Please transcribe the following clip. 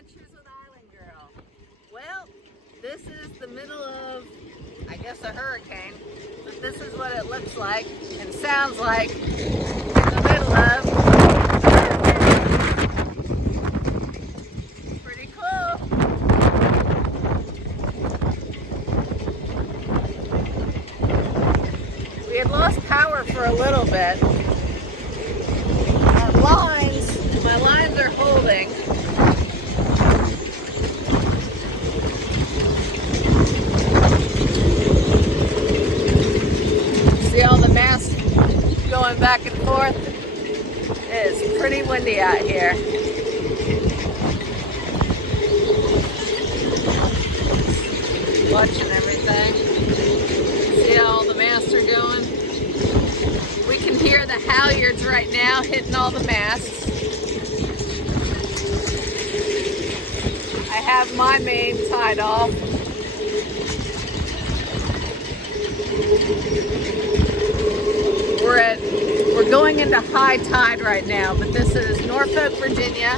Adventures with Island Girl. Well, this is the middle of, I guess, a hurricane, but this is what it looks like and sounds like in the middle of. Pretty cool. We had lost power for a little bit. My lines are holding. See all the masts going back and forth? It is pretty windy out here. Watching everything. See how all the masts are going? We can hear the halyards right now hitting all the masts. I have my main tied off. We're going into high tide right now, but this is Norfolk, Virginia.